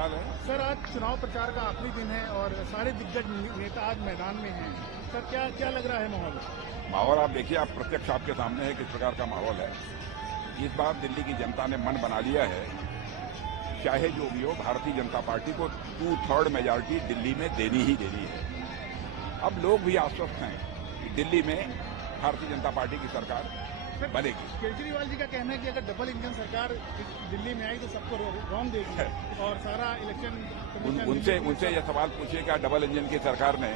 हाल है? सर, आज चुनाव प्रचार का आखिरी दिन है और सारे दिग्गज नेता आज मैदान में हैं। सर, क्या लग रहा है माहौल? माहौल आप देखिए, आप प्रत्यक्ष आपके सामने है किस प्रकार का माहौल है। इस बार दिल्ली की जनता ने मन बना लिया है, चाहे जो भी हो, भारतीय जनता पार्टी को 2/3 मेजॉरिटी दिल्ली में देनी ही देनी है। अब लोग भी आश्वस्त हैं कि दिल्ली में भारतीय जनता पार्टी की सरकार बनेगी। केजरीवाल जी का कहना है कि अगर डबल इंजन सरकार दिल्ली में आई तो सबको रौंद देगी और सारा इलेक्शन उनसे यह सवाल पूछिएगा, डबल इंजन की सरकार ने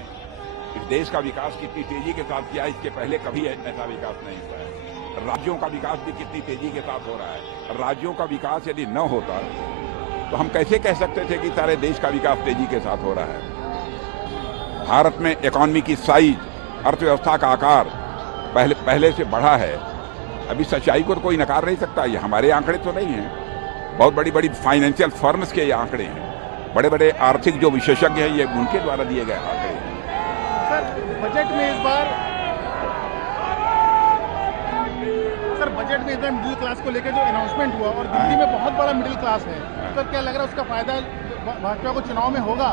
इस देश का विकास कितनी तेजी के साथ किया, इसके पहले कभी ऐसा विकास नहीं हुआ है। राज्यों का विकास भी कितनी तेजी के साथ हो रहा है। राज्यों का विकास यदि न होता तो हम कैसे कह सकते थे कि सारे देश का विकास तेजी के साथ हो रहा है। भारत में इकोनॉमी की साइज, अर्थव्यवस्था का आकार पहले से बढ़ा है। अभी सच्चाई को कोई नकार नहीं सकता। ये हमारे आंकड़े तो नहीं हैं, बहुत बड़ी बड़ी फाइनेंशियल फर्म्स के ये आंकड़े हैं, बड़े बड़े आर्थिक जो विशेषज्ञ हैं ये उनके द्वारा दिए गए आंकड़े हैं। बजट में इस बार मिडिल क्लास को लेकर जो अनाउंसमेंट हुआ और दिल्ली में बहुत बड़ा मिडिल क्लास है, तो क्या लग रहा है उसका फायदा भाजपा को चुनाव में होगा?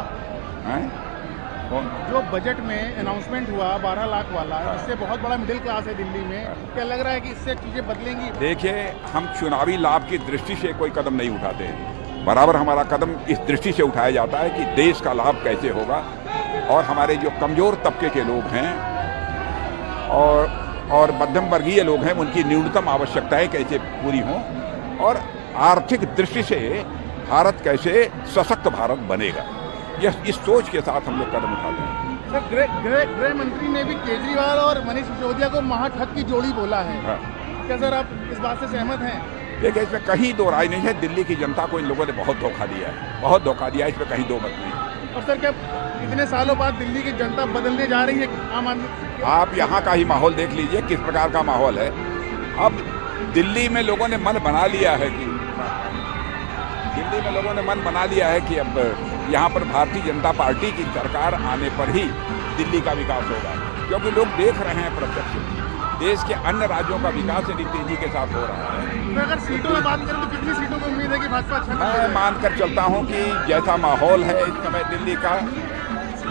जो बजट में अनाउंसमेंट हुआ 12 लाख वाला, इससे बहुत बड़ा मिडिल क्लास है दिल्ली में, क्या लग रहा है कि इससे चीजें बदलेंगी? देखिए, हम चुनावी लाभ की दृष्टि से कोई कदम नहीं उठाते। बराबर हमारा कदम इस दृष्टि से उठाया जाता है कि देश का लाभ कैसे होगा और हमारे जो कमजोर तबके के लोग हैं और मध्यम वर्गीय लोग हैं, उनकी न्यूनतम आवश्यकताएं कैसे पूरी हों और आर्थिक दृष्टि से भारत कैसे सशक्त भारत बनेगा, यह इस सोच के साथ हम लोग कदम उठाते हैं। सर, गृह मंत्री ने भी केजरीवाल और मनीष सिसोदिया को महाठग की जोड़ी बोला है। हाँ। क्या सर आप इस बात से सहमत हैं? देखिए, इसमें कहीं दो राय नहीं है। दिल्ली की जनता को इन लोगों ने बहुत धोखा दिया है, बहुत धोखा दिया है, इसमें कहीं दो मत नहीं। और सर, क्या इतने सालों बाद दिल्ली की जनता बदलने जा रही है आम आदमी? आप यहाँ का ही माहौल देख लीजिए, किस प्रकार का माहौल है। अब दिल्ली में लोगों ने मन बना लिया है कि अब यहाँ पर भारतीय जनता पार्टी की सरकार आने पर ही दिल्ली का विकास होगा, क्योंकि लोग देख रहे हैं प्रत्यक्ष देश के अन्य राज्यों का विकास यदि तेजी के साथ हो रहा है। तो अगर सीटों में बात करें तो कितनी सीटों में उम्मीद है कि भाजपा अच्छा? मैं मानकर चलता हूँ कि जैसा माहौल है इस समय दिल्ली का,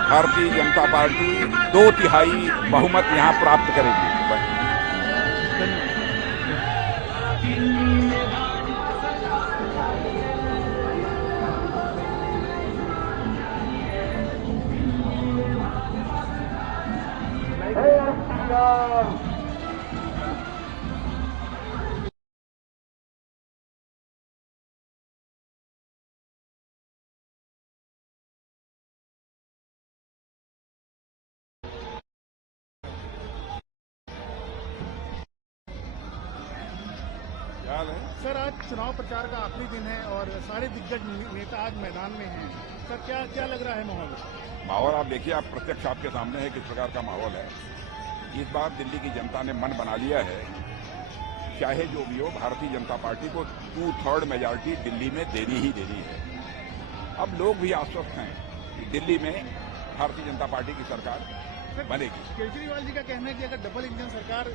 भारतीय जनता पार्टी 2/3 बहुमत यहाँ प्राप्त करेगी। सर, आज चुनाव प्रचार का आखिरी दिन है और सारे दिग्गज नेता आज मैदान में हैं। सर, क्या लग रहा है माहौल? माहौल आप देखिए, आप प्रत्यक्ष आपके सामने है किस प्रकार का माहौल है। इस बार दिल्ली की जनता ने मन बना लिया है, चाहे जो भी हो, भारतीय जनता पार्टी को 2/3 मेजॉरिटी दिल्ली में देनी ही देनी है। अब लोग भी आश्वस्त हैं कि दिल्ली में भारतीय जनता पार्टी की सरकार बनेगी। केजरीवाल जी का कहना है कि अगर डबल इंजन सरकार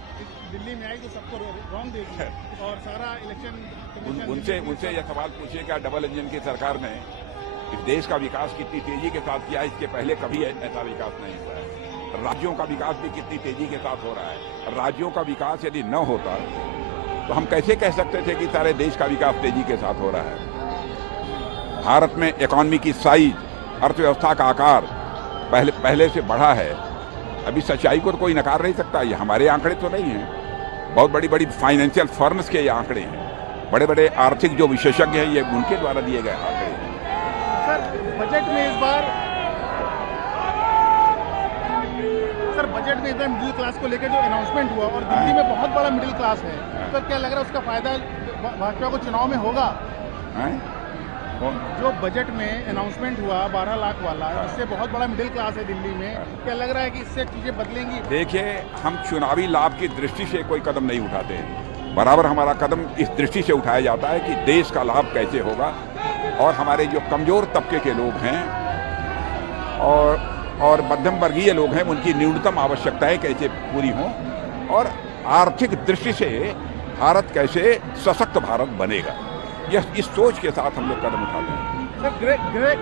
दिल्ली में आई तो सबको रौंद देगी और सारा इलेक्शन उनसे यह सवाल पूछिएगा, डबल इंजन की सरकार ने इस देश का विकास कितनी तेजी के साथ किया, इसके पहले कभी ऐसा विकास नहीं हुआ है। राज्यों का विकास भी कितनी तेजी के साथ हो रहा है। राज्यों का विकास यदि न होता तो हम कैसे कह सकते थे कि सारे देश का विकास तेजी के साथ हो रहा है। भारत में इकोनॉमी की साइज, अर्थव्यवस्था का आकार पहले से बढ़ा है। अभी सच्चाई को कोई नकार नहीं सकता। ये हमारे आंकड़े तो नहीं हैं, बहुत बड़ी बड़ी फाइनेंशियल फर्म्स के ये आंकड़े हैं, बड़े बड़े आर्थिक जो विशेषज्ञ हैं ये उनके द्वारा दिए गए आंकड़े हैं। सर, बजट में इस बार मिडिल क्लास को लेकर जो अनाउंसमेंट हुआ और दिल्ली में बहुत बड़ा मिडिल क्लास है, तो क्या लग रहा है उसका फायदा भाजपा को चुनाव में होगा? जो बजट में अनाउंसमेंट हुआ 12 लाख वाला, इससे बहुत बड़ा मिडिल क्लास है दिल्ली में, क्या लग रहा है कि इससे चीजें बदलेंगी? देखिए, हम चुनावी लाभ की दृष्टि से कोई कदम नहीं उठाते। बराबर हमारा कदम इस दृष्टि से उठाया जाता है कि देश का लाभ कैसे होगा और हमारे जो कमजोर तबके के लोग हैं और मध्यम वर्गीय लोग हैं, उनकी न्यूनतम आवश्यकताएं कैसे पूरी हों और आर्थिक दृष्टि से भारत कैसे सशक्त भारत बनेगा, इस सोच के साथ हम लोग कदम उठाते हैं। सर,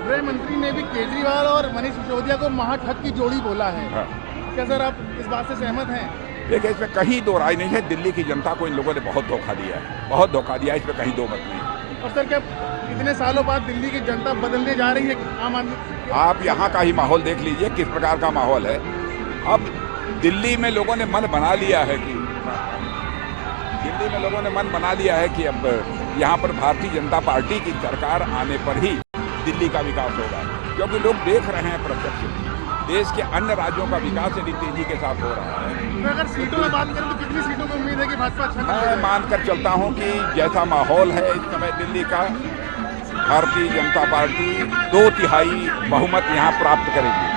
गृह मंत्री ने भी केजरीवाल और मनीष सिसोदिया को महाठग की जोड़ी बोला है। हाँ। क्या सर आप इस बात से सहमत हैं? देखिए, इसमें कहीं दो राय नहीं है। दिल्ली की जनता को इन लोगों ने बहुत धोखा दिया है, बहुत धोखा दिया है, इसमें कहीं दो मत नहीं। और सर, क्या इतने सालों बाद दिल्ली की जनता बदलने जा रही है आम आदमी? आप यहाँ का ही माहौल देख लीजिए, किस प्रकार का माहौल है। अब दिल्ली में लोगों ने मन बना लिया है कि अब यहाँ पर भारतीय जनता पार्टी की सरकार आने पर ही दिल्ली का विकास होगा, क्योंकि लोग देख रहे हैं प्रत्यक्ष देश के अन्य राज्यों का विकास यदि तेजी के साथ हो रहा है। तो अगर सीटों में बात करें तो कितनी सीटों की उम्मीद है कि भाजपा अच्छा मैं मानकर चलता हूं कि जैसा माहौल है इस समय दिल्ली का, भारतीय जनता पार्टी 2/3 बहुमत यहां प्राप्त करेगी।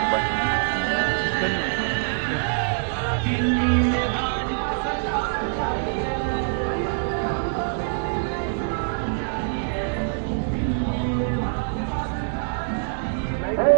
Hey,